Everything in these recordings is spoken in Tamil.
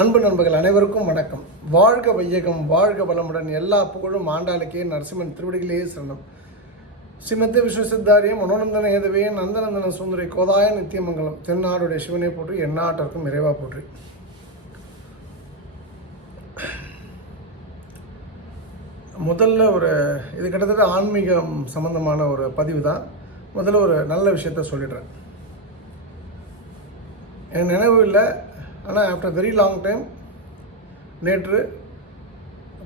அன்பு நண்பர்கள் அனைவருக்கும் வணக்கம். வாழ்க வையகம் வாழ்க வளமுடன் எல்லா புகழும் ஆண்டாளுக்கே நரசிம்மன் திருவடிகளே சரணம். ஸ்ரீமத்தி விஸ்வசித்தாரிய மனோநந்தன ஏதவே நந்தநந்தன சுந்தரி கோதாய நித்தியமங்கலம் தென்னாடுடைய சிவனை போற்றி எந்நாட்டிற்கும் இறைவா போற்றி. முதல்ல ஒரு இது கிட்டத்தட்ட ஆன்மீகம் சம்பந்தமான ஒரு பதிவு தான் முதல்ல ஒரு நல்ல விஷயத்த சொல்லிடுறேன். என் நினைவு இல்லை ஆனால் ஆஃப்டர் வெரி லாங் டைம் நேற்று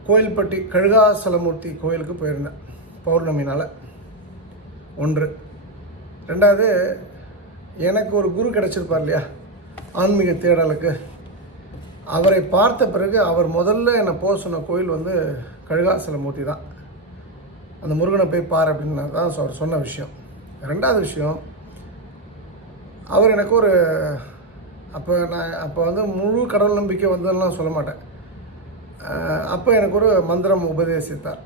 கோயில்பட்டி கழுகாசலமூர்த்தி கோயிலுக்கு போயிருந்தேன் பௌர்ணமினால். ஒன்று. ரெண்டாவது எனக்கு ஒரு குரு கிடச்சிருப்பார் இல்லையா ஆன்மீக தேடலுக்கு. அவரை பார்த்த பிறகு அவர் முதல்ல என்னை போக சொன்ன கோயில் வந்து கழுகாசலமூர்த்தி தான். அந்த முருகனை போய் பார் அப்படின்னு தான் அவர் சொன்ன விஷயம். ரெண்டாவது விஷயம் அவர் எனக்கு ஒரு அப்போ நான் அப்போ வந்து முழு கடவுள் நம்பிக்கை வந்ததுலாம் சொல்ல மாட்டேன். அப்போ எனக்கு ஒரு மந்திரம் உபதேசித்தார்.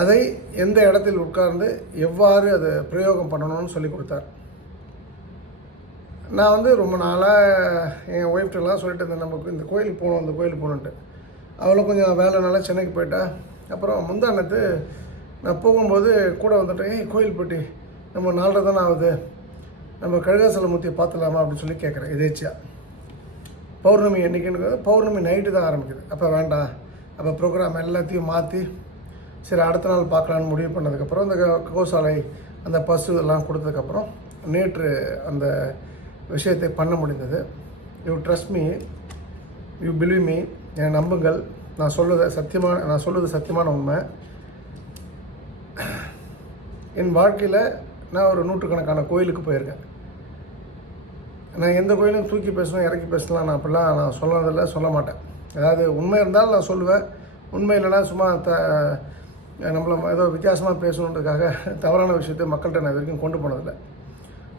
அதை எந்த இடத்தில் உட்கார்ந்து எவ்வாறு அதை பிரயோகம் பண்ணணும்னு சொல்லி கொடுத்தார். நான் வந்து ரொம்ப நாளாக என் ஒய்ஃப்டெல்லாம் சொல்லிட்டு இருந்தேன் நமக்கு இந்த கோயிலுக்கு போகணும் இந்த கோயிலுக்கு போகணுன்ட்டு. அவளும் கொஞ்சம் வேலைனால சென்னைக்கு போயிட்டா. அப்புறம் முந்தானத்து நான் போகும்போது கூட வந்துட்டேன் ஏய் கோயில்பட்டி நம்ம நாலரை தானே ஆகுது? நம்ம கழுகாசலமூர்த்தியை பார்த்துலாமா அப்படின்னு சொல்லி கேட்குறேன் எதேச்சியாக பௌர்ணமி என்னைக்குன்னு பௌர்ணமி நைட்டு தான் ஆரம்பிக்குது. அப்போ வேண்டாம். அப்போ ப்ரோக்ராம் எல்லாத்தையும் மாற்றி சரி அடுத்த நாள் பார்க்கலான்னு முடிவு பண்ணதுக்கப்புறம் இந்த கோசாலை அந்த பசு எல்லாம் கொடுத்ததுக்கப்புறம் நேற்று அந்த விஷயத்தை பண்ண முடிந்தது. You trust me you believe me என்னை நம்புங்கள். நான் சொல்லுவது சத்தியமான நான் சொல்லுவது சத்தியமான உண்மை. என் வாழ்க்கையில் நான் ஒரு நூற்றுக்கணக்கான கோயிலுக்கு போயிருக்கேன். நான் எந்த கோயிலும் தூக்கி பேசணும் இறக்கி பேசலாம் நான் அப்படிலாம் நான் சொன்னதில்லை சொல்ல மாட்டேன். அதாவது உண்மை இருந்தாலும் நான் சொல்லுவேன். உண்மை இல்லைன்னா சும்மா த நம்மளை ஏதோ வித்தியாசமாக பேசணுன்றதுக்காக தவறான விஷயத்தை மக்கள்கிட்ட நான் இது வரைக்கும் கொண்டு போனதில்லை.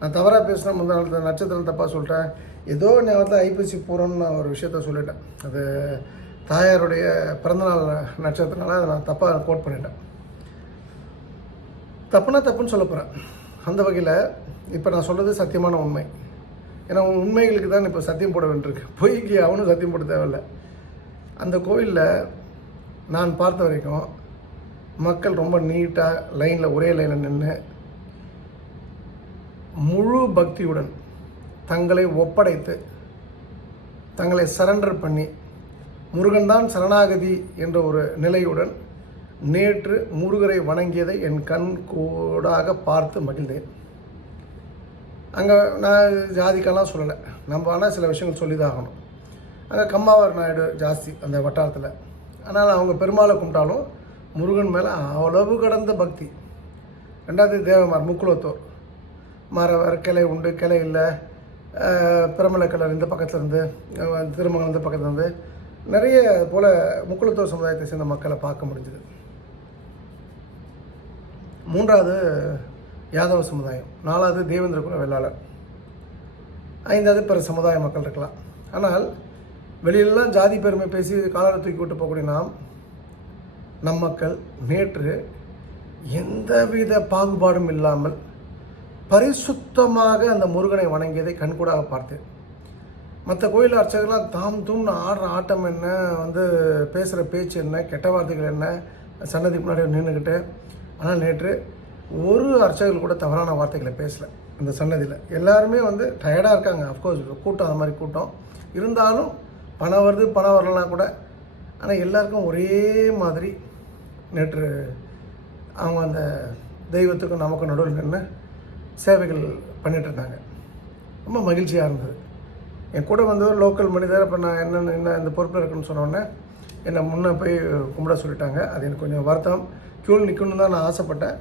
நான் தவறாக பேசினா முந்த நாள் நட்சத்திரம் தப்பாக சொல்லிட்டேன் ஏதோ நேரத்தில் ஐபிசி பூரம்னு நான் ஒரு விஷயத்த சொல்லிட்டேன். அது தாயாருடைய பிறந்தநாள் நட்சத்திரனால அதை நான் தப்பாக கோட் பண்ணிட்டேன். தப்புனா தப்புன்னு சொல்ல போகிறேன் அந்த வகையில் இப்போ நான் சொல்கிறது சத்தியமான உண்மை. ஏன்னா உண்மைகளுக்கு தான் இப்போ சத்தியம் போட வேண்டியிருக்கு. பொய்க்கு அவனும் சத்தியம் போட தேவையில்லை. அந்த கோவிலில் நான் பார்த்த வரைக்கும் மக்கள் ரொம்ப நீட்டாக லைனில் ஒரே லைனில் நின்று முழு பக்தியுடன் தங்களை ஒப்படைத்து தங்களை சரண்டர் பண்ணி முருகன் தான் சரணாகதி என்ற ஒரு நிலையுடன் நேற்று முருகரை வணங்கியதை என் கண் கூடாக பார்த்து மகிழ்ந்தேன். அங்கே நான் ஜாதிக்கெல்லாம் சொல்லலை. நம்ம ஆனால் சில விஷயங்கள் சொல்லி தான் ஆகணும். அங்கே கம்மாவர் நாயுடு ஜாஸ்தி அந்த வட்டாரத்தில். ஆனால் அவங்க பெருமாளை கும்பிட்டாலும் முருகன் மேலே அவ்வளவு கடந்த பக்தி. ரெண்டாவது தேவமார் முக்குலத்தோர். மரவர் கிளை உண்டு கிளை இல்லை. பிரமல கிளர் இந்த பக்கத்துலேருந்து திருமங்கலம் இந்த பக்கத்துலேருந்து நிறைய போல் முக்குலத்தோர் சமுதாயத்தை சேர்ந்த மக்களை பார்க்க முடிஞ்சுது. மூன்றாவது யாதவ சமுதாயம் நாலாவது தேவேந்திர குல வெள்ளாளர் ஐந்தாவது பிற சமுதாய மக்கள் இருக்கலாம். ஆனால் வெளியிலலாம் ஜாதி பெருமை பேசி காலரை தூக்கி விட்டு போகக்கூடிய நாம் நம் மக்கள் நேற்று எந்தவித பாகுபாடும் இல்லாமல் பரிசுத்தமாக அந்த முருகனை வணங்கியதை கண்கூடாக பார்த்தேன் மற்ற கோயில் அர்ச்சகர்லாம் தாம் தூம்னு ஆடுற ஆட்டம் என்ன வந்து பேசுகிற பேச்சு என்ன கெட்ட வார்த்தைகள் என்ன சன்னதிக்கு முன்னாடி நின்றுக்கிட்டு ஆனால் நேற்று ஒரு அர்ச்சகர்கள் கூட தவறான வார்த்தைகளை பேசலை அந்த சன்னதியில். எல்லாருமே வந்து டயர்டாக இருக்காங்க. அஃப்கோர்ஸ் கூட்டம் அந்த மாதிரி கூட்டம். இருந்தாலும் பணம் வருது பணம் வரலாம் கூட ஆனால் எல்லாருக்கும் ஒரே மாதிரி நேற்று அவங்க அந்த தெய்வத்துக்கும் நமக்கும் நடுவில் நின்று சேவைகள் பண்ணிட்டு இருந்தாங்க. ரொம்ப மகிழ்ச்சியாக இருந்தது. என் கூட வந்து ஒரு லோக்கல் மனிதர் இப்போ நான் என்னென்ன என்ன இந்த பொறுப்பில் இருக்குன்னு சொன்னோடனே என்னை முன்னே போய் கும்பிட சொல்லிட்டாங்க. அது எனக்கு கொஞ்சம் வருத்தம். க்யூவில் நிற்கணும்னு தான் நான் ஆசைப்பட்டேன்.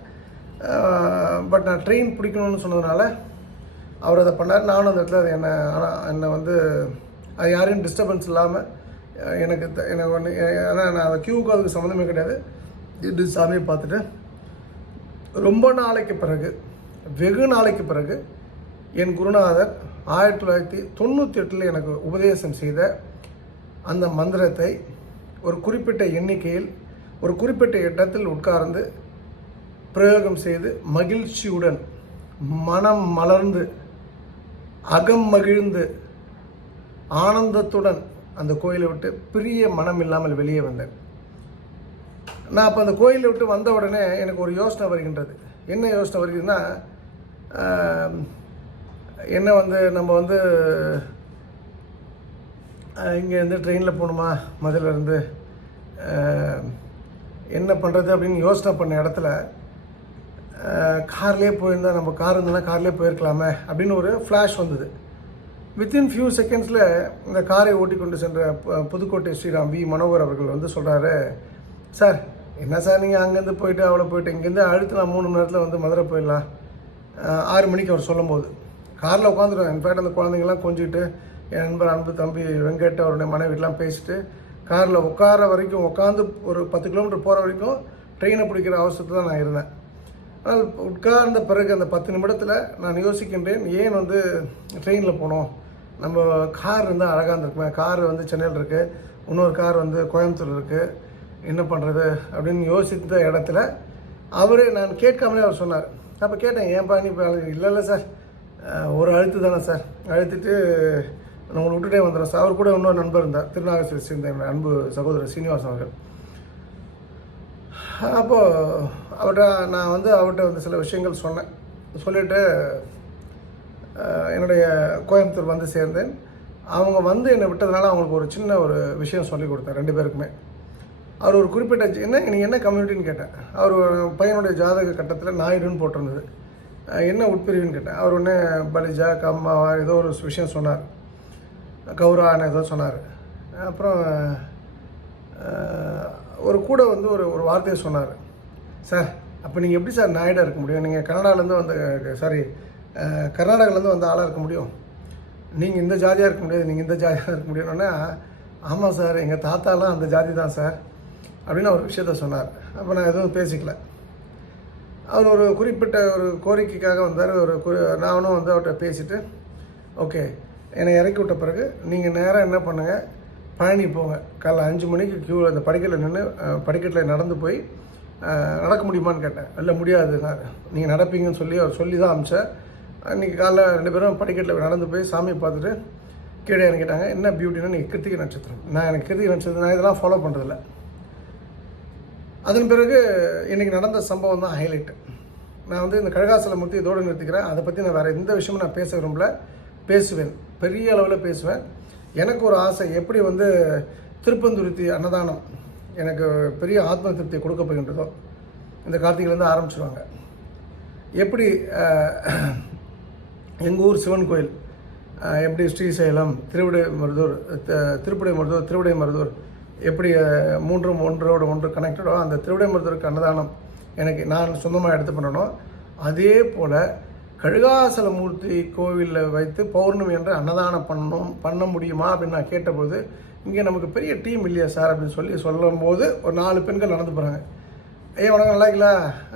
பட் நான் ட்ரெயின் பிடிக்கணும்னு சொன்னதுனால அவர் அதை பண்ணார். நானும் அந்த இடத்துல அது என்னை ஆனால் என்னை வந்து அது யாரையும் டிஸ்டர்பன்ஸ் இல்லாமல் எனக்கு த- எனக்கு ஒன்று ஏன்னா நான் அந்த க்யூவுக்கு அதுக்கு சம்மந்தமே கிடையாது. இது சாமியை பார்த்துட்டு ரொம்ப நாளைக்கு பிறகு வெகு நாளைக்கு பிறகு என் குருநாதர் ஆயிரத்தி தொள்ளாயிரத்தி தொண்ணூற்றி எட்டில் எனக்கு உபதேசம் செய்த அந்த மந்திரத்தை ஒரு குறிப்பிட்ட எண்ணிக்கையில் ஒரு குறிப்பிட்ட இடத்தில் உட்கார்ந்து பிரயோகம் செய்து மகிழ்ச்சியுடன் மனம் மலர்ந்து அகம் மகிழ்ந்து ஆனந்தத்துடன் அந்த கோயிலை விட்டு பிரிய மனம் இல்லாமல் வெளியே வந்தேன். நான் அப்போ அந்த கோயிலை விட்டு வந்த உடனே எனக்கு ஒரு யோசனை வருகின்றது. என்ன யோசனை வருகிறதுன்னா என்ன வந்து நம்ம வந்து இங்கேருந்து ட்ரெயினில் போகணுமா? மதுரையிலேருந்து என்ன பண்ணுறது அப்படின்னு யோசனை பண்ண இடத்துல கார்லேயே போயிருந்தா நம்ம கார் இருந்ததுன்னா கார்லேயே போயிருக்கலாமே அப்படின்னு ஒரு ஃப்ளாஷ் வந்தது. வித்தின் ஃபியூ செகண்ட்ஸில் இந்த காரை ஓட்டி கொண்டு சென்ற புதுக்கோட்டை ஸ்ரீராம் வி. மனோகர் அவர்கள் வந்து சொல்கிறாரு சார் என்ன சார் நீங்கள் அங்கேருந்து போயிட்டு அவ்வளோ போயிட்டு இங்கேருந்து அடுத்து நான் மூணு மணி நேரத்தில் வந்து மதுரை போயிடலாம். ஆறு மணிக்கு அவர் சொல்லும்போது காரில் உட்காந்துருவேன். இன்ஃபேக்ட் அந்த குழந்தைங்கள்லாம் கொஞ்சிட்டு என் நண்பர் அன்பு தம்பி வெங்கட் அவருடைய மனைவிலாம் பேசிட்டு காரில் உட்கார வரைக்கும் உட்காந்து ஒரு பத்து கிலோமீட்டர் போகிற வரைக்கும் ட்ரெயினை பிடிக்கிற அவசரத்தில் தான் நான் இருந்தேன். ஆனால் உட்கார்ந்த பிறகு அந்த பத்து நிமிடத்தில் நான் யோசிக்கின்றேன் ஏன் வந்து ட்ரெயினில் போனோம்? நம்ம கார் இருந்தால் அழகாக இருந்திருக்குமே. கார் வந்து சென்னையில் இருக்குது இன்னொரு கார் வந்து கோயம்புத்தூர் இருக்குது என்ன பண்ணுறது அப்படின்னு யோசித்த இடத்துல அவரே நான் கேட்காமலே அவர் சொன்னார். அப்போ கேட்டேன் ஏன் நீ இப்போ இல்லை இல்லை சார். ஒரு அழுத்து தானே சார். அழுத்திட்டு நான் உங்களை விட்டுட்டே வந்துடுறேன் சார். அவர் கூட இன்னொரு நண்பர் இருந்தார். திருநாகேஸ்வரி சேர்ந்த என் அன்பு சகோதரர் சீனிவாசன் அவர்கள். அப்போது அவர்கிட்ட நான் வந்து அவர்கிட்ட வந்து சில விஷயங்கள் சொன்னேன். சொல்லிவிட்டு என்னுடைய கோயம்புத்தூர் வந்து சேர்ந்தேன். அவங்க வந்து என்னை விட்டதுனால அவங்களுக்கு ஒரு சின்ன ஒரு விஷயம் சொல்லி கொடுத்தேன் ரெண்டு பேருக்குமே. அவர் ஒரு குறிப்பிட்ட என்ன நீங்கள் என்ன கம்யூனிட்டின்னு கேட்டேன். அவர் பையனுடைய ஜாதக கட்டத்தில் நாயுடுன்னு போட்டிருந்தது. என்ன உட்பிரிவுன்னு கேட்டேன். அவர் ஒன்று பலிஜா கம்மாவா ஏதோ ஒரு விஷயம் சொன்னார். கௌரவான ஏதோ சொன்னார். அப்புறம் ஒரு கூட வந்து ஒரு ஒரு வார்த்தையை சொன்னார். சார் அப்போ நீங்கள் எப்படி சார் நாயுடாக இருக்க முடியும்? நீங்கள் கனடாலேருந்து வந்த சாரி கர்நாடகாலேருந்து வந்த ஆளாக இருக்க முடியும்? நீங்கள் இந்த ஜாதியாக இருக்க முடியாது நீங்கள் இந்த ஜாதியாக இருக்க முடியும்னா ஆமாம் சார் எங்கள் தாத்தாலாம் அந்த ஜாதி தான் சார் அப்படின்னு ஒரு விஷயத்த சொன்னார். அப்போ நான் எதுவும் பேசிக்கல. அவர் ஒரு குறிப்பிட்ட ஒரு கோரிக்கைக்காக வந்தார். ஒரு குறி நானும் வந்து அவர்கிட்ட பேசிவிட்டு ஓகே என்னை இறக்கி விட்ட பிறகு நீங்கள் நேராக என்ன பண்ணுங்கள் பழனி போங்க. காலைல அஞ்சு மணிக்கு க்யூ அந்த படிக்கட்டில் நின்று படிக்கட்டில் நடந்து போய் நடக்க முடியுமான்னு கேட்டேன். இல்லை முடியாது. நான் நீங்கள் நடப்பீங்கன்னு சொல்லி அவர் சொல்லி தான் அமிச்சேன் அன்றைக்கி காலைல ரெண்டு பேரும் படிக்கட்டில் நடந்து போய் சாமியை பார்த்துட்டு கீழே இறங்கிட்டாங்க. என்ன பியூட்டினா நீங்கள் கிருத்திகை நட்சத்திரம். நான் எனக்கு கிருத்திகை நட்சத்திரம் நான் இதெல்லாம் ஃபாலோ பண்ணுறதில்ல அதன் பிறகு இன்றைக்கி நடந்த சம்பவம் தான் ஹைலைட்டு நான் வந்து இந்த கழகாசலமூர்த்தி இதோடு நிறுத்திக்கிறேன். அதை பற்றி நான் வேறு எந்த விஷயமும் நான் பேச விரும்பல. பேசுவேன். பெரிய அளவில் பேசுவேன். எனக்கு ஒரு ஆசை எப்படி வந்து திருப்பந்துருத்தி அன்னதானம் எனக்கு பெரிய ஆத்ம திருப்தி கொடுக்க போகின்றதோ இந்த கார்த்திகைலேருந்து ஆரம்பிச்சுருவாங்க. எப்படி எங்கள் ஊர் சிவன் கோயில் எப்படி ஸ்ரீசைலம் திருவிடை மருதூர் த- திருப்படை மருதூர் திருவிடை மருதூர் எப்படி மூன்றும் ஒன்றோடு ஒன்று கனெக்டடோ அந்த திருவிடை மருதூருக்கு அன்னதானம் எனக்கு நான் சொந்தமாக எடுத்து பண்ணணும். அதே போல் கழுகாசலமூர்த்தி கோவிலில் வைத்து பௌர்ணமி என்று அன்னதானம் பண்ணணும் பண்ண முடியுமா அப்படின்னு நான் கேட்டபோது இங்கே நமக்கு பெரிய டீம் இல்லையா சார் அப்படின்னு சொல்லி சொல்லும்போது ஒரு நாலு பெண்கள் நடந்து போகிறாங்க ஐயா வணக்கம். நல்லா இருக்கீங்களா?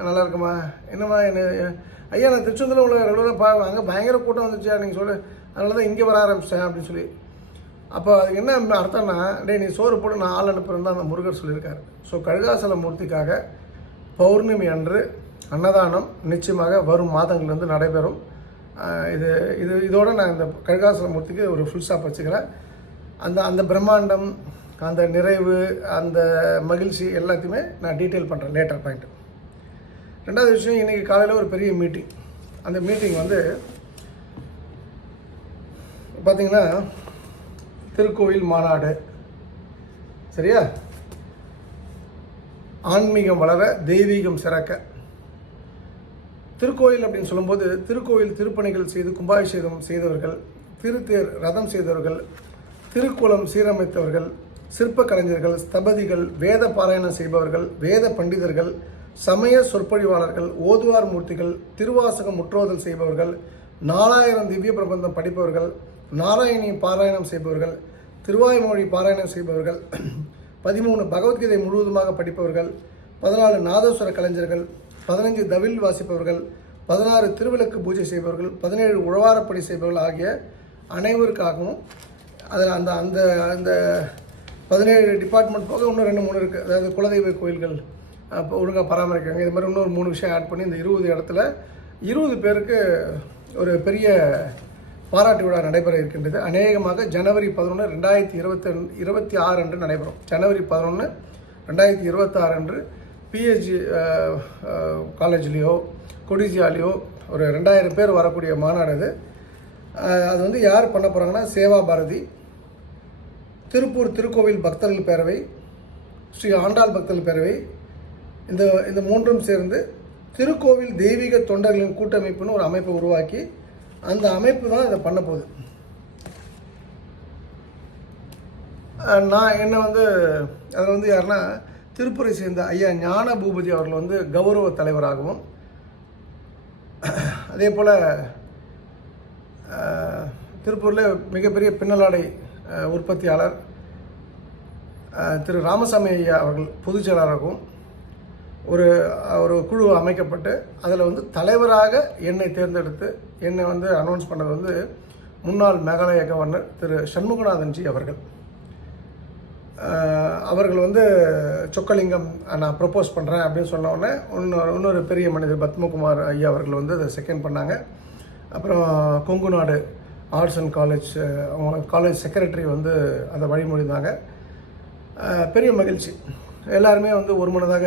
நல்லா இருக்குமா என்னம்மா என்ன? ஐயா நான் திருச்செந்தூரில் உள்ள ரெகுலராக பா அங்கே பயங்கர கூட்டம் வந்துச்சா நீங்கள் சொல்லு. அதனால தான் இங்கே வர ஆரம்பிச்சிட்டேன் அப்படின்னு சொல்லி. அப்போ அது என்ன அர்த்தம்னா டேய் நீ சோறு போட்டு நான் ஆள் அனுப்புகிறேன் தான் அந்த முருகர் சொல்லியிருக்காரு. ஸோ கழுகாசல மூர்த்திக்காக பௌர்ணமி அன்று அன்னதானம் நிச்சயமாக வரும் மாதங்கள்லேருந்து நடைபெறும். இது இது இதோடு நான் இந்த கழுகாசல மூர்த்திக்கு ஒரு ஃபுல் ஸ்டாப் வச்சுக்கிறேன். அந்த அந்த பிரம்மாண்டம் அந்த நிறைவு அந்த மகிழ்ச்சி எல்லாத்தையுமே நான் டீட்டெயில் பண்ணுறேன் லேட்டர் பாயிண்ட் ரெண்டாவது விஷயம் இன்றைக்கி காலையில் ஒரு பெரிய மீட்டிங் அந்த மீட்டிங் வந்து பார்த்தீங்கன்னா திருக்கோயில் மாநாடு. சரியா? ஆன்மீகம் வளர தெய்வீகம் சிறக்க. திருக்கோயில் அப்படின்னு சொல்லும்போது திருக்கோயில் திருப்பணிகள் செய்து கும்பாபிஷேகம் செய்தவர்கள் திருத்தேர் ரதம் செய்தவர்கள் திருக்குளம் சீரமைத்தவர்கள் சிற்ப கலைஞர்கள் ஸ்தபதிகள் வேத பாராயணம் செய்பவர்கள் வேத பண்டிதர்கள் சமய சொற்பொழிவாளர்கள் ஓதுவார் மூர்த்திகள் திருவாசகம் முற்றோதல் செய்பவர்கள் நாலாயிரம் திவ்ய பிரபந்தம் படிப்பவர்கள் நாராயணி பாராயணம் செய்பவர்கள் திருவாய்மொழி பாராயணம் செய்பவர்கள் பதிமூணு பகவத்கீதை முழுவதுமாக படிப்பவர்கள் பதினாலு நாதஸ்வர கலைஞர்கள் பதினஞ்சு தவில் வாசிப்பவர்கள் பதினாறு திருவிளக்கு பூஜை செய்பவர்கள் பதினேழு உழவாரப்படி செய்பவர்கள் ஆகிய அனைவருக்காகவும் அதில் அந்த அந்த அந்த பதினேழு டிபார்ட்மெண்ட் போக இன்னும் ரெண்டு மூணு இருக்குது அதாவது குலதெய்வ கோயில்கள் ஒழுங்காக பராமரிக்கிறாங்க. இது மாதிரி இன்னொரு மூணு விஷயம் ஆட் பண்ணி இந்த இருபது இடத்துல இருபது பேருக்கு ஒரு பெரிய பாராட்டு விழா நடைபெற இருக்கின்றது. அநேகமாக ஜனவரி பதினொன்று ரெண்டாயிரத்தி இருபத்தி இருபத்தி ஆறு அன்று நடைபெறும். ஜனவரி பதினொன்று ரெண்டாயிரத்தி இருபத்தாறு அன்று பிஹெச்டி காலேஜ்லேயோ uh, uh, கொடிஜியாலேயோ ஒரு ரெண்டாயிரம் பேர் வரக்கூடிய மாநாடு அது. அது வந்து யார் பண்ண போகிறாங்கன்னா சேவா பாரதி திருப்பூர் திருக்கோவில் பக்தர்கள் பேரவை ஸ்ரீ ஆண்டாள் பக்தர்கள் பேரவை இந்த இந்த மூன்றும் சேர்ந்து திருக்கோவில் தெய்வீக தொண்டர்களின் கூட்டமைப்புன்னு ஒரு அமைப்பை உருவாக்கி அந்த அமைப்பு தான் இதை பண்ண போகுது. நான் என்ன வந்து அதில் வந்து யாருன்னா திருப்பூரை சேர்ந்த ஐயா ஞான பூபதி அவர்கள் வந்து கௌரவ தலைவராகவும் அதே போல் திருப்பூரில் மிகப்பெரிய பின்னலாடை உற்பத்தியாளர் திரு ராமசாமி ஐயா அவர்கள் பொதுச் செயலாளராகவும் ஒரு ஒரு குழு அமைக்கப்பட்டு அதில் வந்து தலைவராக என்னை தேர்ந்தெடுத்து என்னை வந்து அனௌன்ஸ் பண்ணது வந்து முன்னாள் மேகாலய கவர்னர் திரு சண்முகநாதன்ஜி அவர்கள். அவர்கள் வந்து சொக்கலிங்கம் நான் ப்ரப்போஸ் பண்ணுறேன் அப்படின்னு சொன்ன உடனே இன்னொரு இன்னொரு பெரிய மனிதர் பத்மகுமார் ஐயா அவர்கள் வந்து அதை செகண்ட் பண்ணாங்க. அப்புறம் Kongu Nadu arts and college அவங்க காலேஜ் செக்ரட்டரி வந்து அதை வழிமொழிந்தாங்க. பெரிய மகிழ்ச்சி. எல்லாருமே வந்து ஒரு மனதாக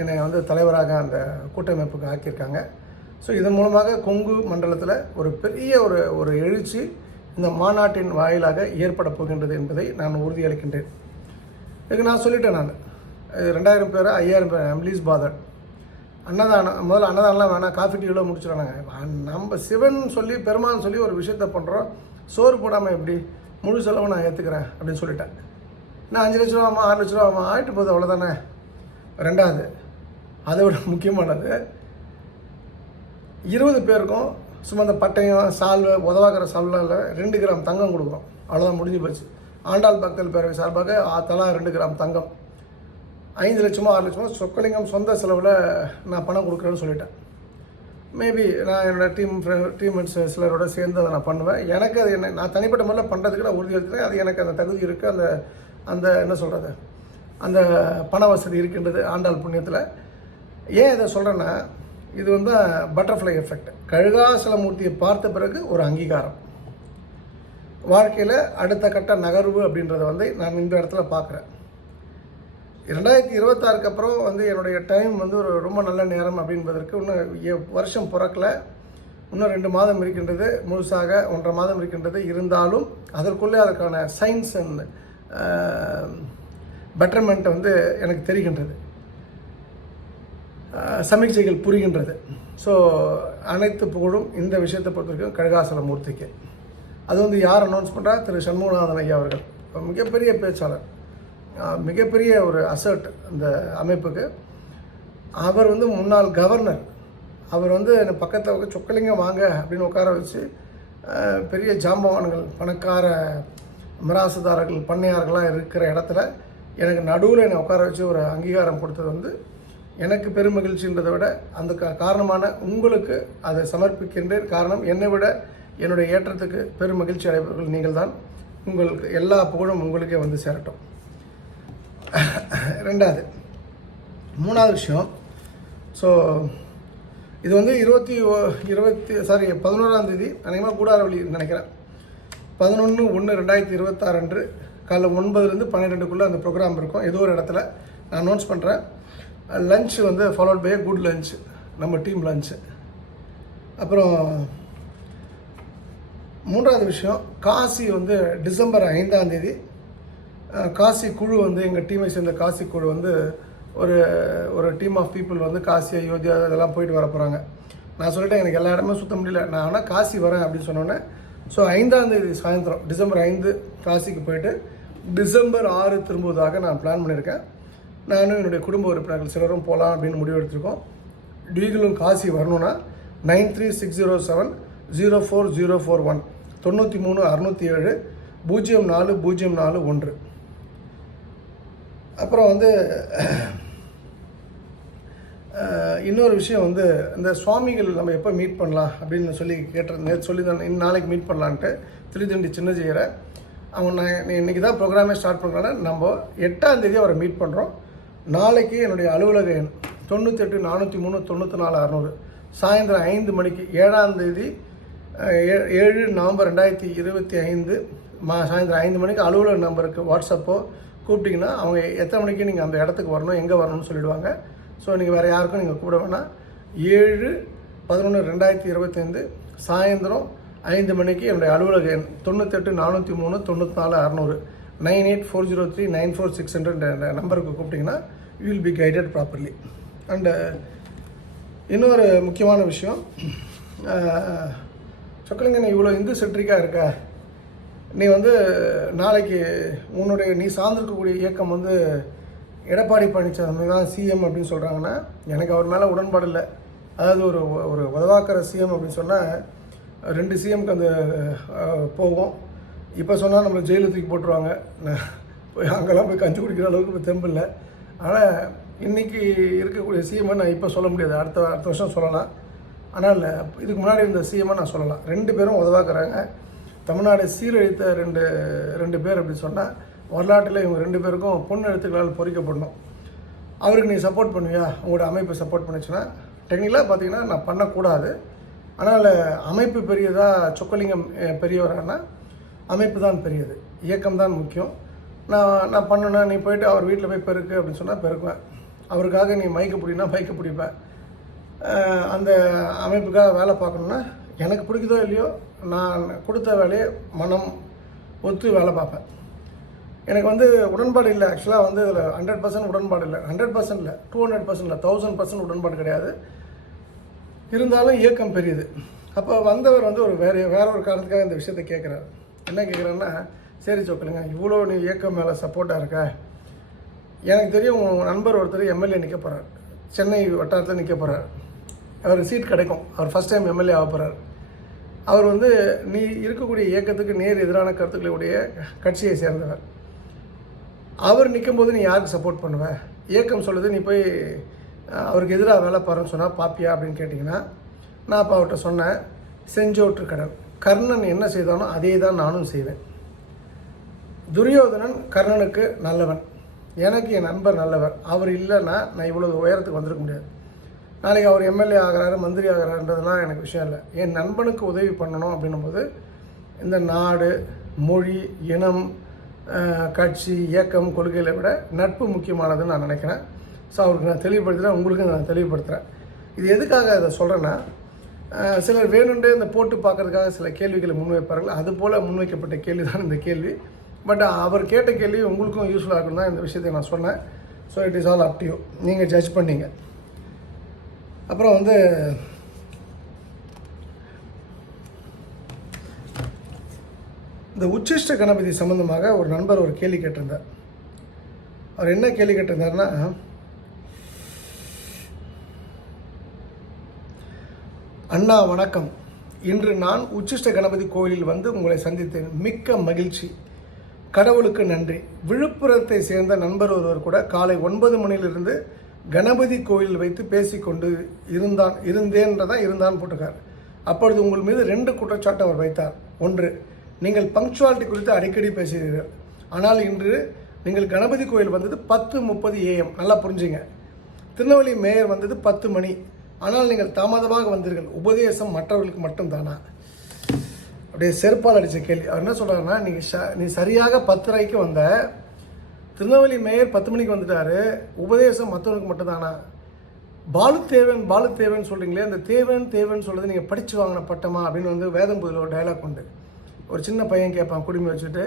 என்னை வந்து தலைவராக அந்த கூட்டமைப்புக்கு ஆக்கியிருக்காங்க. ஸோ இதன் மூலமாக கொங்கு மண்டலத்தில் ஒரு பெரிய ஒரு ஒரு எழுச்சி இந்த மாநாட்டின் வாயிலாக ஏற்பட போகின்றது என்பதை நான் உறுதியளிக்கின்றேன். இதுக்கு நான் சொல்லிட்டேன் நான். ரெண்டாயிரம் பேர் ஐயாயிரம் பேர் அம்லீஸ் பாதர் அன்னதானம் முதல்ல அன்னதானம்லாம் வேணாம் காஃபி டீலாம் முடிச்சிடறாங்க நம்ம சிவன் சொல்லி பெருமான் சொல்லி ஒரு விஷயத்த பண்ணுறோம் சோறு போடாமல் எப்படி? முழு செலவு நான் ஏற்றுக்கிறேன் அப்படின்னு சொல்லிட்டேன். நான் அஞ்சு லட்ச ரூபாமா ஆறு லட்ச ரூபாமா ஆயிட்டு போகுது அவ்வளோதானே ரெண்டாவது அதை விட முக்கியமானது இருபது பேருக்கும் சும்மா அந்த பட்டயம் சால்வை உதவாக்கிற சால்வில் ரெண்டு கிராம் தங்கம் கொடுக்குறோம். அவ்வளோதான் முடிஞ்சு போச்சு. ஆண்டாள் பக்தல் பேரவை சார்பாக தலா ரெண்டு கிராம் தங்கம். ஐந்து லட்சமோ ஆறு லட்சமோ சொக்கலிங்கம் சொந்த செலவில் நான் பணம் கொடுக்குறேன்னு சொல்லிட்டேன். மேபி நான் என்னோடய டீம் டீம் சிலரோட சேர்ந்து அதை நான் பண்ணுவேன். எனக்கு அது என்ன நான் தனிப்பட்ட முறையில் பண்ணுறதுக்கு நான் உறுதி எடுத்துக்கிறேன் அது எனக்கு அந்த தகுதி இருக்குது அந்த அந்த என்ன சொல்கிறது அந்த பண வசதி இருக்கின்றது ஆண்டாள் புண்ணியத்தில். ஏன் இதை சொல்கிறேன்னா இது வந்து பட்டர்ஃப்ளை எஃபெக்ட் கழுகாசலமூர்த்தியை பார்த்த பிறகு ஒரு அங்கீகாரம். வாழ்க்கையில் அடுத்த கட்ட நகர்வு அப்படின்றத வந்து நான் இந்த இடத்துல பார்க்குறேன். ரெண்டாயிரத்தி இருபத்தாறுக்கு அப்புறம் வந்து என்னுடைய டைம் வந்து ஒரு ரொம்ப நல்ல நேரம் அப்படின்பதற்கு இன்னும் வருஷம் பிறக்கல. இன்னும் ரெண்டு மாதம் இருக்கின்றது. முழுசாக ஒன்றரை மாதம் இருக்கின்றது. இருந்தாலும் அதற்குள்ளே அதற்கான சயின்ஸ் அண்ட் பெட்டர்மெண்ட் வந்து எனக்கு தெரிகின்றது. சமீட்சைகள் புரிகின்றது. ஸோ அனைத்து புகழும் இந்த விஷயத்தை பொறுத்த வரைக்கும் கழகாசல மூர்த்திக்கு அது வந்து யார் அனௌன்ஸ் பண்ணுறா திரு சண்முகநாதன் ஐயா அவர்கள். மிகப்பெரிய பேச்சாளர். மிகப்பெரிய ஒரு அசர்ட் அந்த அமைப்புக்கு. அவர் வந்து முன்னாள் கவர்னர் அவர் வந்து என்னை பக்கத்தில் உட்கார வாங்க அப்படின்னு உட்கார வச்சு பெரிய ஜாம்பவான்கள் பணக்கார மிராசுதாரர்கள் பண்ணையார்களாக இருக்கிற இடத்துல எனக்கு நடுவில் என்னை உட்கார வச்சு ஒரு அங்கீகாரம் கொடுத்தது வந்து எனக்கு பெருமகிழ்ச்சின்றதை விட அந்த காரணமான உங்களுக்கு அதை சமர்ப்பிக்கின்றேன். காரணம் என்னை விட என்னுடைய ஏற்றத்துக்கு பெருமகிழ்ச்சி அடைபவர்கள் நீங்கள் தான் உங்களுக்கு எல்லா புகழும் உங்களுக்கே வந்து சேரட்டும். ரெண்டாவது மூணாவது விஷயம். ஸோ இது வந்து இருபத்தி ஓ- இருபத்தி சாரி பதினோராம் தேதி அநேகமாக கூடாரவழி நினைக்கிறேன். பதினொன்று ஒன்று ரெண்டாயிரத்தி இருபத்தாறு அன்று காலைல ஒன்பதுலேருந்து பன்னிரெண்டுக்குள்ளே அந்த ப்ரோக்ராம் இருக்கும். ஏதோ ஒரு இடத்துல நான் அனௌன்ஸ் பண்ணுறேன் லன்ச் வந்து ஃபாலோட் பை குட் லன்ச் நம்ம டீம் லன்ச் அப்புறம் மூன்றாவது விஷயம் காசி வந்து டிசம்பர் ஐந்தாம் தேதி. காசி குழு வந்து எங்கள் டீமை சேர்ந்த காசி குழு வந்து ஒரு ஒரு டீம் ஆஃப் பீப்புள் வந்து காசி அயோத்தியா இதெல்லாம் போயிட்டு வர போகிறாங்க நான் சொல்லிட்டேன் எனக்கு எல்லா இடமே சுத்த முடியல. நான் ஆனால் காசி வரேன் அப்படின்னு சொன்னோன்னே ஸோ ஐந்தாம் தேதி சாயந்தரம் டிசம்பர் ஐந்து காசிக்கு போயிட்டு டிசம்பர் ஆறு திரும்புவதாக நான் பிளான் பண்ணியிருக்கேன். நானும் என்னுடைய குடும்ப உறுப்பினர்கள் சிலரும் போகலாம் அப்படின்னு முடிவு எடுத்திருக்கோம். நீங்களும் காசி வரணும்னா nine three six zero seven zero four zero four one. தொண்ணூற்றி மூணு அறுநூற்றி ஏழு பூஜ்ஜியம் நாலு பூஜ்ஜியம் நாலு ஒன்று. அப்புறம் வந்து இன்னொரு விஷயம் வந்து இந்த சுவாமிகள் நம்ம எப்போ மீட் பண்ணலாம் அப்படின்னு சொல்லி கேட்ட சொல்லி தான் இன்னும் நாளைக்கு மீட் பண்ணலான்ட்டு திருத்தண்டி சின்னஜெயரை அவங்க நான் இன்னைக்கு தான் ப்ரோக்ராமே ஸ்டார்ட் பண்ணுறேன்னா நம்ம எட்டாம் தேதி அவரை மீட் பண்ணுறோம் நாளைக்கு என்னுடைய அலுவலக எண் தொண்ணூற்றி எட்டு நானூற்றி மூணு தொண்ணூற்றி நாலு அறநூறு. சாயந்தரம் ஐந்து மணிக்கு ஏழாம் தேதி ஏழு நவம்பர் ரெண்டாயிரத்தி இருபத்தி ஐந்து மா சாயந்தரம் ஐந்து மணிக்கு அலுவலக நம்பருக்கு வாட்ஸ்அப்போ கூப்பிட்டிங்கன்னா அவங்க எத்தனை மணிக்கு நீங்கள் அந்த இடத்துக்கு வரணும் எங்கே வரணும்னு சொல்லிடுவாங்க. ஸோ நீங்கள் வேறு யாருக்கும் நீங்கள் கூப்பிட வேணாம். ஏழு பதினொன்று ரெண்டாயிரத்தி இருபத்தைந்து சாயந்தரம் ஐந்து மணிக்கு என்னுடைய அலுவலக எண் தொண்ணூத்தெட்டு நானூற்றி மூணு தொண்ணூற்றி நாலு அறநூறு nine eight four zero three nine four six hundred நம்பருக்கு கூப்பிட்டிங்கன்னா you will be guided properly and இன்னொரு முக்கியமான விஷயம் சொக்கலிங்க நீ இவ்வளோ இந்து சென்ட்ரிக்காக இருக்க? நீ வந்து நாளைக்கு உன்னுடைய நீ சார்ந்திருக்கக்கூடிய இயக்கம் வந்து எடப்பாடி பழனிசாமி தான் சிஎம் அப்படின்னு சொல்கிறாங்கன்னா எனக்கு அவர் மேலே உடன்பாடு இல்லை. அதாவது ஒரு ஒரு உதவாக்கிற சிஎம் அப்படின்னு சொன்னால் ரெண்டு சிஎம்க்கு அந்த போவோம் போகும். இப்போ சொன்னால் நம்மளை ஜெயிலில் தூக்கி போட்டுருவாங்க. நான் போய் அங்கெல்லாம் போய் கஞ்சி குடிக்கிற அளவுக்கு இப்போ தெம்பு இல்லை. ஆனால் இன்றைக்கி இருக்கக்கூடிய சிஎம்மை நான் இப்போ சொல்ல முடியாது. அடுத்த அடுத்த வருஷம் சொல்லலாம். ஆனால் இதுக்கு முன்னாடி இருந்த சிஎம்மை நான் சொல்லலாம். ரெண்டு பேரும் உதவாக்குறாங்க. தமிழ்நாடு சீரழித்த ரெண்டு ரெண்டு பேர் அப்படி சொன்னால் வரலாற்றில் இவங்க ரெண்டு பேருக்கும் பொண்ணு எழுத்துக்களால் பொறிக்கப்படணும். அவருக்கு நீ சப்போர்ட் பண்ணுவியா? உங்களோட அமைப்பை சப்போர்ட் பண்ணுச்சுன்னா டெக்னிக்கலாக பார்த்தீங்கன்னா நான் பண்ணக்கூடாது. ஆனால் அமைப்பு பெரியதாக சொக்கலிங்கம் பெரியவரானா அமைப்பு தான் பெரியது. இயக்கம் தான் முக்கியம். நான் நான் பண்ணேன்னா நீ போயிட்டு அவர் வீட்டில் போய் பெருக்கு அப்படின்னு சொன்னால் பெருக்குவேன். அவருக்காக நீ மயக்க பிடினா மயக்க பிடிப்பேன். அந்த அமைப்புக்காக வேலை பார்க்கணுன்னா எனக்கு பிடிக்குதோ இல்லையோ நான் கொடுத்த வேலையை மனம் ஒத்து வேலை பார்ப்பேன். எனக்கு வந்து உடன்பாடு இல்லை. ஆக்சுவலாக வந்து இதில் ஹண்ட்ரட் பர்சன்ட் உடன்பாடு இல்லை. ஹண்ட்ரட் பர்சன்ட் இல்லை. டூ ஹண்ட்ரட் பர்சன்ட் இல்லை. தௌசண்ட் பர்சன்ட் உடன்பாடு கிடையாது. இருந்தாலும் இயக்கம் பெரியது. அப்போ வந்தவர் வந்து ஒரு வேறு வேற ஒரு காரணத்துக்காக இந்த விஷயத்த கேட்குறாரு. என்ன கேட்குறாருன்னா சரி சொக்கலுங்க இவ்வளோ நீ இயக்கம் மேலே சப்போர்ட்டாக இருக்க? எனக்கு தெரியும் உன் நண்பர் ஒருத்தர் எம்எல்ஏ நிற்க போகிறார் சென்னை வட்டாரத்தில் நிற்க போகிறார் அவருக்கு சீட் கிடைக்கும். அவர் ஃபஸ்ட் டைம் எம்எல்ஏ ஆக போகிறார் அவர் வந்து நீ இருக்கக்கூடிய இயக்கத்துக்கு நேர் எதிரான கருத்துக்களுடைய கட்சியை சேர்ந்தவர். அவர் நிற்கும்போது நீ யாருக்கு சப்போர்ட் பண்ணுவ? இயக்கம் சொல்லுது நீ போய் அவருக்கு எதிராக வேலை பாருன்னு சொன்னால் பாப்பியா? அப்படின்னு கேட்டிங்கன்னா நான் அப்போ அவர்கிட்ட சொன்னேன் செஞ்சோற்று கடன் கர்ணன் என்ன செய்தானோ அதே தான் நானும் செய்வேன். துரியோதனன் கர்ணனுக்கு நல்லவன். எனக்கு என் நண்பர் நல்லவர். அவர் இல்லைன்னா நான் இவ்வளோ உயரத்துக்கு வந்திருக்க முடியாது. நாளைக்கு அவர் எம்எல்ஏ ஆகிறாரு மந்திரி ஆகிறாருன்றதுலாம் எனக்கு விஷயம் இல்லை. என் நண்பனுக்கு உதவி பண்ணணும் அப்படின்னும்போது இந்த நாடு மொழி இனம் கட்சி இயக்கம் கொள்கைகளை விட நட்பு முக்கியமானதுன்னு நான் நினைக்கிறேன். ஸோ அவருக்கு நான் தெளிவுபடுத்துகிறேன் உங்களுக்கு நான் தெளிவுபடுத்துகிறேன் இது எதுக்காக இதை சொல்கிறேன்னா சிலர் வேணுன்றே இந்த போட்டு பார்க்கறதுக்காக சில கேள்விகளை முன்வைப்பார்கள். அதுபோல் முன்வைக்கப்பட்ட கேள்வி தான் இந்த கேள்வி. பட் அவர் கேட்ட கேள்வி உங்களுக்கும் யூஸ்ஃபுல்லாக இருக்கும் தான் இந்த விஷயத்தை நான் சொன்னேன். So it is all up to you நீங்கள் ஜட்ஜ் பண்ணீங்க. அப்புறம் வந்து இந்த உச்சிஷ்ட கணபதி சம்பந்தமாக ஒரு நண்பர் ஒரு கேள்வி கேட்டிருந்தார். அவர் என்ன கேள்வி கேட்டிருந்தாருன்னா அண்ணா வணக்கம். இன்று நான் உச்சிஷ்ட கணபதி கோயிலில் வந்து உங்களை சந்தித்தேன். மிக்க மகிழ்ச்சி. கடவுளுக்கு நன்றி. விழுப்புரத்தை சேர்ந்த நண்பர் ஒருவர் கூட காலை ஒன்பது மணியிலிருந்து கணபதி கோயில் வைத்து பேசிக்கொண்டு இருந்தான் இருந்தேன்றதான் இருந்தான் போட்டிருக்கார் அப்பொழுது உங்கள் மீது ரெண்டு குற்றச்சாட்டு அவர் வைத்தார். ஒன்று நீங்கள் பங்க்சுவாலிட்டி குறித்து அடிக்கடி பேசுகிறீர்கள். ஆனால் இன்று நீங்கள் கணபதி கோயில் வந்தது பத்து முப்பது ஏஎம் நல்லா புரிஞ்சுங்க. திருநெல்வேலி மேயர் வந்தது பத்து மணி. ஆனால் நீங்கள் தாமதமாக வந்தீர்கள். உபதேசம் மற்றவர்களுக்கு மட்டும்தானா? அப்படியே செருப்பால் அடித்த கேள்வி. அவர் என்ன சொல்கிறாருன்னா நீங்கள் ச நீ சரியாக பத்தரைக்கு வந்த திருநெல்வேலி மேயர் பத்து மணிக்கு வந்துட்டாரு. உபதேசம் மற்றவனுக்கு மட்டும்தானா? பாலு தேவன் பாலு தேவன் சொல்கிறீங்களே அந்த தேவன் தேவன் சொல்கிறது நீங்கள் படித்து வாங்கின பட்டமா அப்படின்னு வந்து வேதம்புதில் ஒரு டைலாக் உண்டு. ஒரு சின்ன பையன் கேட்பான் குடுமி வச்சுட்டு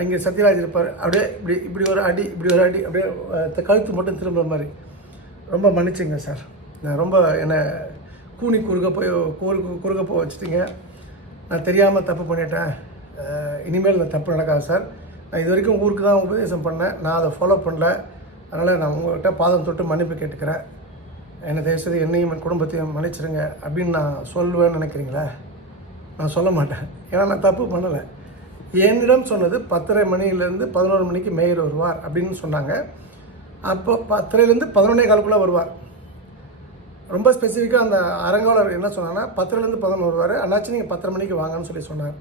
அங்கே சத்யராஜ் இருப்பார். அப்படியே இப்படி இப்படி ஒரு அடி இப்படி ஒரு அடி அப்படியே கழுத்து மட்டும் திரும்புற மாதிரி. ரொம்ப மன்னிச்சுங்க சார் நான் ரொம்ப என்னை கூனி குறுக போய் குறுக குறுக போய் வச்சுட்டிங்க. நான் தெரியாமல் தப்பு பண்ணிட்டேன். இனிமேல் நான் தப்பு நடக்காது சார் நான் இது வரைக்கும் ஊருக்கு தான் உபதேசம் பண்ணேன். நான் அதை ஃபாலோ பண்ணல. அதனால் நான் உங்கள்கிட்ட பாதம் தொட்டு மன்னிப்பு கேட்டுக்கிறேன். என்னை தயவுசெய்து என்னையும் என் குடும்பத்தையும் மன்னிச்சிருங்க அப்படின்னு நான் சொல்லுவேன்னு நினைக்கிறீங்களா? நான் சொல்ல மாட்டேன். ஏன்னா நான் தப்பு பண்ணலை. என்னிடம் சொன்னது பத்தரை மணிலேருந்து பதினோரு மணிக்கு மேயர் வருவார் அப்படின்னு சொன்னாங்க. அப்போ பத்தரைலேருந்து பதினொன்னே காலக்குள்ளே வருவார். ரொம்ப ஸ்பெசிஃபிக்காக அந்த அரங்காவலர் என்ன சொன்னாங்கன்னா பத்தரைலேருந்து பதினொன்று வருவார். அண்ணாச்சி நீங்கள் பத்தரை மணிக்கு வாங்கன்னு சொல்லி சொன்னாங்க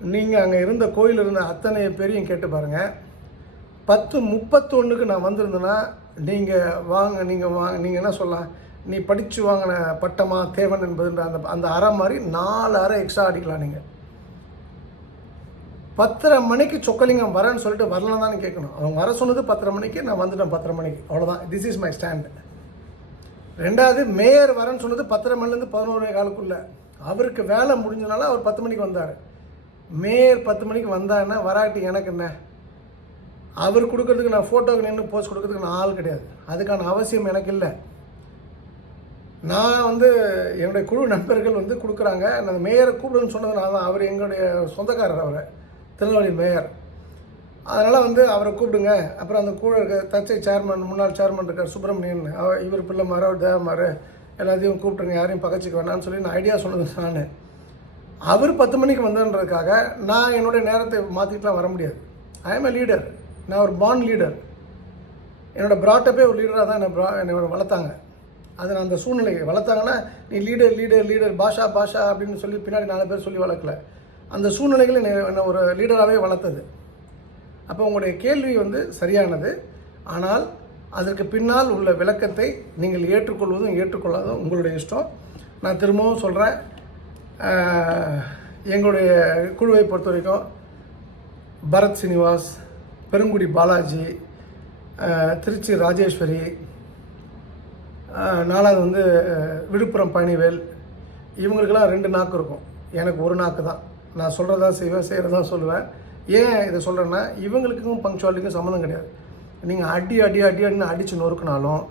நீங்கள் அங்கே இருந்த கோயில் இருந்த அத்தனை பேரையும் கேட்டு பாருங்கள் பத்து முப்பத்தொன்றுக்கு நான் வந்திருந்தேன்னா நீங்கள் வாங்க நீங்கள் வாங்க நீங்கள் என்ன சொல்லலாம் நீ படித்து வாங்கின பட்டமா தேவன் என்பதுன்ற அந்த அந்த அறை மாதிரி நாலு அறை எக்ஸ்ட்ரா அடிக்கலாம் நீங்கள் பத்தரை மணிக்கு சொக்கலிங்கம் வரேன்னு சொல்லிட்டு வரலாம் தான் கேட்கணும். அவங்க வர சொன்னது பத்தரை மணிக்கு நான் வந்துட்டேன் பத்தரை மணிக்கு. அவ்வளோதான் திஸ் இஸ் மை ஸ்டாண்ட் ரெண்டாவது மேயர் வரேன்னு சொன்னது பத்தரை மணிலேருந்து பதினோரு காலுக்குள்ளே. அவருக்கு வேலை முடிஞ்சனால அவர் பத்து மணிக்கு வந்தார். மேயர் பத்து மணிக்கு வந்தாருன்னா வராட்டி எனக்கு என்ன? அவர் கொடுக்கறதுக்கு நான் ஃபோட்டோக்கு நின்று போஸ்ட் கொடுக்கறதுக்கு நான் ஆள் கிடையாது. அதுக்கான அவசியம் எனக்கு இல்லை. நான் வந்து என்னுடைய குழு நண்பர்கள் வந்து கொடுக்குறாங்க. நான் மேயரை கூப்பிடுன்னு சொன்னதுனால தான். அவர் எங்களுடைய சொந்தக்காரர் அவர் திருநெல்வேலி மேயர். அதனால் வந்து அவரை கூப்பிடுங்க. அப்புறம் அந்த கூட இருக்க தச்சை சேர்மன் முன்னாள் சேர்மன் இருக்கார் சுப்பிரமணியன். அவர் இவர் பிள்ளைமாரோ அவர் தேவமார் எல்லாத்தையும் கூப்பிட்டுருங்க. யாரையும் பகச்சிக்க வேணான்னு சொல்லி நான் ஐடியா சொன்னது நான். அவர் பத்து மணிக்கு வந்ததுன்றதுக்காக நான் என்னுடைய நேரத்தை மாற்றிட்டுலாம் வர முடியாது. ஐ எம் a லீடர் நான் ஒரு பான் லீடர் என்னோடய ப்ராட்டப்பே ஒரு லீடராக தான் என்னை ப்ரா என்னை வளர்த்தாங்க. அது நான் அந்த சூழ்நிலையை வளர்த்தாங்கன்னா நீ leader leader leader Basha Basha அப்படின்னு சொல்லி பின்னாடி நாலு பேர் சொல்லி வளர்க்கல. அந்த சூழ்நிலைகள் என்னை என்னை ஒரு லீடராகவே வளர்த்தது. அப்போ உங்களுடைய கேள்வி வந்து சரியானது. ஆனால் அதற்கு பின்னால் உள்ள விளக்கத்தை நீங்கள் ஏற்றுக்கொள்வதும் ஏற்றுக்கொள்ளாதும் உங்களுடைய இஷ்டம். நான் திரும்பவும் சொல்கிறேன் எங்களுடைய குழுவை பொறுத்த வரைக்கும் பரத் சீனிவாஸ் பெருங்குடி பாலாஜி திருச்சி ராஜேஸ்வரி நாலாவது வந்து விழுப்புரம் பழனிவேல். இவங்களுக்கெல்லாம் ரெண்டு நாக்கு இருக்கும். எனக்கு ஒரு நாக்கு தான். நான் சொல்கிறதா செய்வேன் செய்கிறதா சொல்லுவேன். ஏன் இதை சொல்கிறேன்னா இவங்களுக்கும் பங்க்சுவாலிட்டிக்கும் சம்மந்தம் கிடையாது. நீங்கள் அடி அடி அடி அடின்னு அடித்து நொறுக்குனாலும்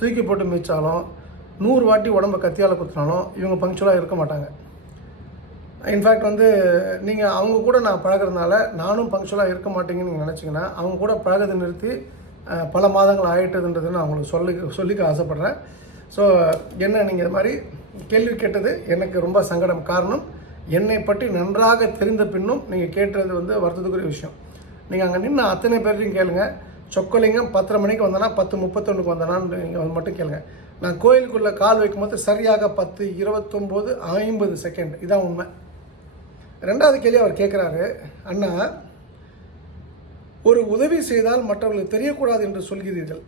தூக்கி போட்டு மிச்சாலும் நூறு வாட்டி உடம்ப கத்தியால் குத்தினாலும் இவங்க பங்க்சுவலாக இருக்க மாட்டாங்க. இன்ஃபேக்ட் வந்து நீங்கள் அவங்க கூட நான் பழகிறதுனால நானும் பங்க்சுவலாக இருக்க மாட்டேங்கன்னு நீங்கள் நினச்சிங்கன்னா அவங்க கூட பழகத்தை நிறுத்தி பல மாதங்கள் ஆகிட்டதுன்றது நான் அவங்களுக்கு சொல்லி சொல்லிக்க ஆசைப்பட்றேன். ஸோ என்ன நீங்கள் இது மாதிரி கேள்வி கேட்டது எனக்கு ரொம்ப சங்கடம். காரணம் என்னை பற்றி நன்றாக தெரிந்த பின்னும் நீங்கள் கேட்டது வந்து வருத்தத்துக்குரிய விஷயம். நீங்கள் அங்கே நின்று அத்தனை பேர்த்தையும் கேளுங்க. சொக்கலிங்கம் பத்தரை மணிக்கு வந்தனா பத்து முப்பத்தொன்றுக்கு வந்தனான்னு நீங்கள் வந்து மட்டும் கேளுங்க. நான் கோயிலுக்குள்ளே கால் வைக்கும்போது சரியாக பத்து இருபத்தொம்போது ஐம்பது செகண்ட் இதான் உண்மை. ரெண்டாவது கேள்வி அவர் கேட்குறாரு அண்ணா ஒரு உதவி செய்தால் மற்றவர்களுக்கு தெரியக்கூடாது என்று சொல்கிறீர்கள்.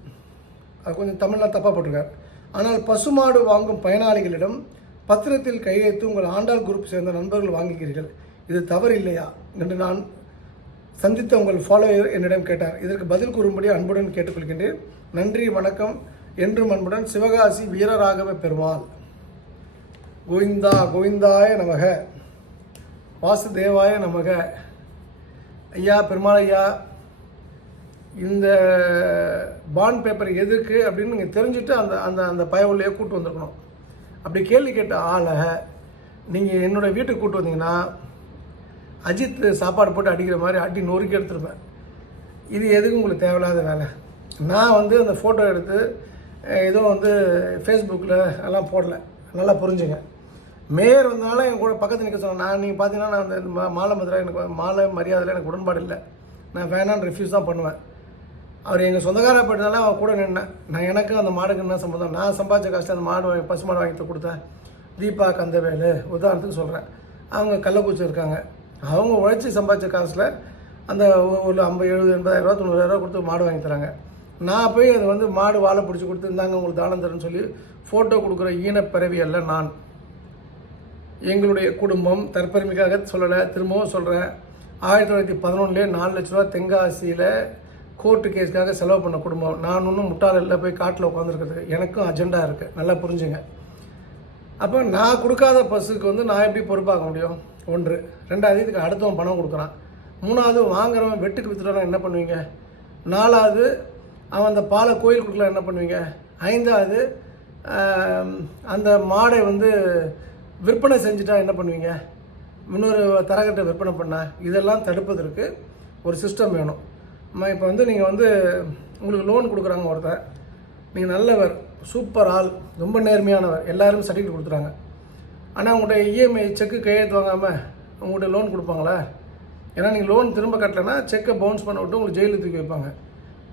அது கொஞ்சம் தமிழ்லாம் தப்பாக போட்டிருக்கார். ஆனால் பசுமாடு வாங்கும் பயனாளிகளிடம் பத்திரத்தில் கையெழுத்து உங்கள் ஆண்டாள் குரூப் சேர்ந்த நண்பர்கள் வாங்குகிறீர்கள். இது தவறு இல்லையா என்று நான் சந்தித்த உங்கள் ஃபாலோயர் என்னிடம் கேட்டார். இதற்கு பதில் கூறும்படி அன்புடன் கேட்டுக்கொள்கின்றேன். நன்றி வணக்கம். என்றும் அன்புடன் சிவகாசி வீரராகவ பெருமாள். கோவிந்தா கோவிந்தாய நமக. வாசுதேவாய நமக. ஐயா பெருமாள் ஐயா இந்த பாண்ட் பேப்பர் எதுக்கு அப்படின்னு நீங்கள் தெரிஞ்சுட்டு அந்த அந்த அந்த பயவுள்ளையே கூப்பிட்டு வந்திருக்கணும். அப்படி கேள்வி கேட்ட ஆளை நீங்கள் என்னோட வீட்டுக்கு கூப்பிட்டு வந்தீங்கன்னா அஜித் சாப்பாடு போட்டு அடிக்கிற மாதிரி அடி நொறுக்கி எடுத்துருப்பேன் இது எதுக்கு உங்களுக்கு தேவையில்லாத வேலை? நான் வந்து அந்த ஃபோட்டோ எடுத்து எதுவும் வந்து ஃபேஸ்புக்கில் எல்லாம் போடலை. நல்லா புரிஞ்சுங்க. மேயர் வந்தாலும் என் கூட பக்கத்தில் நிற்க சொன்னேன் நான் நீங்கள் பார்த்தீங்கன்னா நான் அந்த மா- மாலை மதுரை எனக்கு மாலை மரியாதையில் எனக்கு உடன்பாடு இல்லை. நான் வேணான்னு ரிஃப்யூஸ் தான் பண்ணுவேன். அவர் எங்கள் சொந்தக்கார போயிட்டதால அவன் கூட நின்னேன். நான் எனக்கு அந்த மாடுக்கு என்ன சம்மந்தம் நான் சம்பாதிச்ச கஷ்டம் அந்த மாடு பசு மாடு வாங்கி கொடுத்தேன். தீபா கந்தவேலு உதாரணத்துக்கு சொல்கிறேன் அவங்க கள்ளக்குறிச்சி இருக்காங்க. அவங்க உழைச்சி சம்பாதிச்ச காசில் அந்த ஒரு ஐம்பது எழுபது எண்பதாயிரரூவா தொண்ணூறாயிரரூவா கொடுத்து மாடு வாங்கி தராங்க. நான் போய் அது வந்து மாடு வாழை பிடிச்சி கொடுத்து இருந்தாங்க உங்களுக்கு தானம் தரேன்னு சொல்லி ஃபோட்டோ கொடுக்குற ஈனப்பிறவி அல்ல நான். எங்களுடைய குடும்பம் தற்பெருமைக்காக சொல்லலை திரும்பவும் சொல்கிறேன் ஆயிரத்தி தொள்ளாயிரத்தி பதினொன்றுலேயே நாலு லட்ச ரூபா தென்காசியில் கோர்ட்டு கேஸ்க்காக செலவு பண்ண குடும்பம். நான் ஒன்றும் முட்டாளில் போய் காட்டில் உட்காந்துருக்குறது எனக்கும் அஜெண்டா இருக்குது நல்லா புரிஞ்சுங்க. அப்போ நான் கொடுக்காத பஸ்ஸுக்கு வந்து நான் எப்படி பொறுப்பாக்க முடியும்? ஒன்று. ரெண்டாவது இதுக்கு அடுத்தவன் பணம் கொடுக்குறான். மூணாவது வாங்குறவன் வெட்டுக்கு வித்துட்டானா என்ன பண்ணுவீங்க? நாலாவது அவன் அந்த பாலை கோயில் கொடுக்கல என்ன பண்ணுவீங்க? ஐந்தாவது அந்த மாடை வந்து விற்பனை செஞ்சுட்டா என்ன பண்ணுவீங்க? இன்னொரு தரகட்டை விற்பனை பண்ணா இதெல்லாம் தடுப்பதற்கு ஒரு சிஸ்டம் வேணும். இப்போ வந்து நீங்கள் வந்து உங்களுக்கு லோன் கொடுக்குறாங்க ஒருத்தர் நீங்கள் நல்லவர் சூப்பர் ஆள் ரொம்ப நேர்மையானவர். எல்லாரும் சர்டிஃபிகேட் கொடுத்துட்டாங்க. ஆனால் உங்கள்கிட்ட இஎம்ஐ செக்கு கையெழுத்து வாங்காமல் உங்கள்கிட்ட லோன் கொடுப்பாங்களா? ஏன்னா நீங்கள் லோன் திரும்ப கட்டலைன்னா செக்கை பவுன்ஸ் பண்ண விட்டு உங்களுக்கு ஜெயிலில் தூக்கி வைப்பாங்க.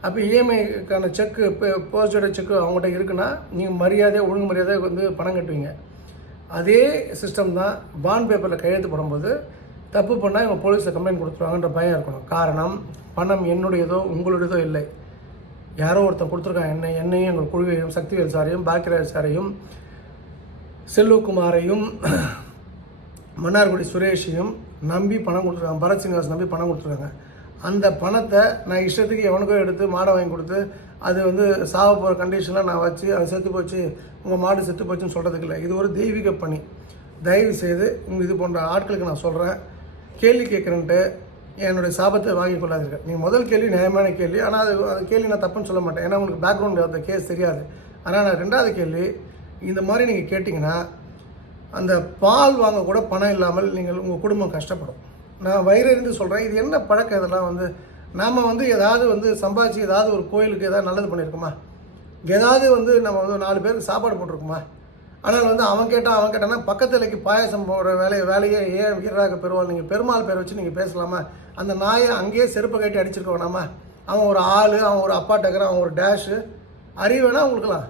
அப்போ இஎம்ஐக்கான செக்கு இப்போ போஸ்டோட செக்கு அவங்ககிட்ட இருக்குன்னா நீங்கள் மரியாதையாக ஒழுங்கு மரியாதையாக வந்து பணம் கட்டுவீங்க. அதே சிஸ்டம் தான் பாண்ட் பேப்பரில் கையெழுத்து போடும்போது தப்பு பண்ணால் இவங்க போலீஸில் கம்ப்ளைண்ட் கொடுத்துருவாங்கன்ற பயம் இருக்கணும். காரணம் பணம் என்னுடையதோ உங்களுடையதோ இல்லை. யாரோ ஒருத்தன் கொடுத்துருக்கான் என்னை என்னையும் எங்கள் குழுவையும் சக்திவேல் சாரையும் பாக்கியராஜ் சாரையும் செல்வகுமாரையும் மன்னார்குடி சுரேஷையும் நம்பி பணம் கொடுத்துருக்காங்க. பரத் சீனிவாஸ் நம்பி பணம் கொடுத்துருக்காங்க. அந்த பணத்தை நான் இஷ்டத்துக்கு எவனுக்கோ எடுத்து மாடை வாங்கி கொடுத்து அது வந்து சாக போகிற கண்டிஷனில் நான் வச்சு அது செத்து போச்சு உங்கள் மாடு செத்து போச்சுன்னு சொல்கிறதுக்கு இல்லை. இது ஒரு தெய்வீக பணி. தயவு செய்து உங்கள் இது போன்ற ஆட்களுக்கு நான் சொல்கிறேன் கேள்வி கேட்குறேன்ட்டு என்னுடைய சாபத்தை வாங்கி கொள்ளாதீர்கள். நீ முதல் கேள்வி நியாயமான கேள்வி. ஆனால் அது அது கேள்வி நான் தப்புன்னு சொல்ல மாட்டேன். ஏன்னா உங்களுக்கு பேக்ரவுண்ட் அந்த கேஸ் தெரியாது. ஆனால் நான் ரெண்டாவது கேள்வி இந்த மாதிரி நீங்கள் கேட்டிங்கன்னா அந்த பால் வாங்க கூட பணம் இல்லாமல் நீங்கள் உங்கள் குடும்பம் கஷ்டப்படும். நான் வயிறிருந்து சொல்கிறேன் இது என்ன பழக்கம் இதெல்லாம் வந்து நாம் வந்து ஏதாவது வந்து சம்பாதிச்சு ஏதாவது ஒரு கோயிலுக்கு ஏதாவது நல்லது பண்ணியிருக்கோமா ஏதாவது வந்து நம்ம வந்து நாலு பேருக்கு சாப்பாடு போட்டிருக்குமா? ஆனால் வந்து அவன் கேட்டால் அவன் கேட்டான்னா பக்கத்து இலைக்கு பாயாசம் போடுற வேலையை வேலையை ஏன் வீரராக பெறுவான்? நீங்கள் பெருமாள் பேரை வச்சு நீங்கள் பேசலாமா? அந்த நாயை அங்கேயே செருப்பை கட்டி அடிச்சிருக்க வேணாமா அவன் ஒரு ஆள் அவன் ஒரு அப்பா டக்கர் அவன் ஒரு டேஷு அறிவு வேணால் உங்களுக்குலாம்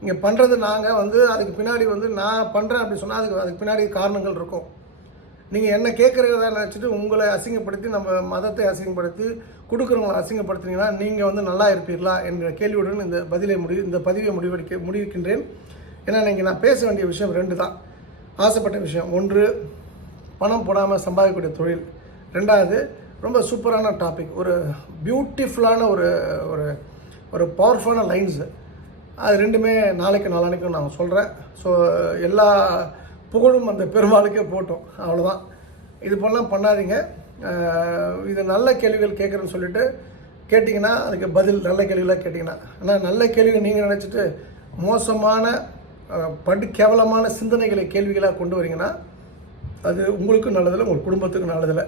இங்கே பண்ணுறது நாங்கள் வந்து அதுக்கு பின்னாடி வந்து நான் பண்ணுறேன் அப்படி சொன்னால் அதுக்கு அதுக்கு பின்னாடி காரணங்கள் இருக்கும். நீங்கள் என்ன கேட்குறதா நினச்சிட்டு உங்களை அசிங்கப்படுத்தி நம்ம மதத்தை அசிங்கப்படுத்தி கொடுக்குறவங்களை அசிங்கப்படுத்துனீங்கன்னா நீங்கள் வந்து நல்லா இருப்பீர்களா என்ற கேள்வியுடன் இந்த பதிலை முடி இந்த பதிவை முடிவெடுக்க முடிவிக்கின்றேன். ஏன்னா இன்றைக்கி நான் பேச வேண்டிய விஷயம் ரெண்டு தான் ஆசைப்பட்ட விஷயம். ஒன்று பணம் போடாமல் சம்பாதிக்கக்கூடிய தொழில். ரெண்டாவது ரொம்ப சூப்பரான டாபிக். ஒரு பியூட்டிஃபுல்லான ஒரு ஒரு ஒரு பவர்ஃபுல்லான லைன்ஸு. அது ரெண்டுமே நாளைக்கு நாளானைக்கும் நான் சொல்கிறேன் ஸோ எல்லா புகழும் அந்த பெருமாளுக்கே போட்டோம். அவ்வளோதான் இது போலாம் பண்ணாதீங்க. இது நல்ல கேள்விகள் கேட்குறேன்னு சொல்லிட்டு கேட்டிங்கன்னா அதுக்கு பதில் நல்ல கேள்விகளாக கேட்டிங்கன்னா. ஆனால் நல்ல கேள்விகள் நீங்கள் நினச்சிட்டு மோசமான படு கேவலமான சிந்தனைகளை கேள்விகளாக கொண்டு வரீங்கன்னா அது உங்களுக்கும் நல்லதில்லை உங்கள் குடும்பத்துக்கும் நல்லதில்லை.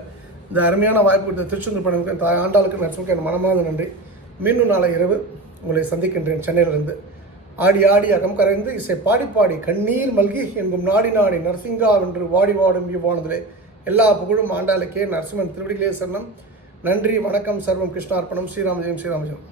இந்த அருமையான வாய்ப்பு கொடுத்த திருச்செந்தூர் பணம் ஆண்டாளுக்கு நரசிம்க்கு என் மனமார்ந்த நன்றி. மீண்டும் நாளை இரவு உங்களை சந்திக்கின்றேன் சென்னையிலிருந்து. ஆடி ஆடி அகம் கரைந்து இசை பாடி பாடி கண்ணீர் மல்கி எங்கும் நாடி நாடி நரசிங்கா என்று வாடி வாடும் இவ்வானதிலே. எல்லா புகழும் ஆண்டாளுக்கே நரசிம்மன் திருவடிகளே சரணம். நன்றி வணக்கம் சர்வம் கிருஷ்ணார்ப்பணம். ஸ்ரீராமஜெயம் ஸ்ரீராமஜெயம்.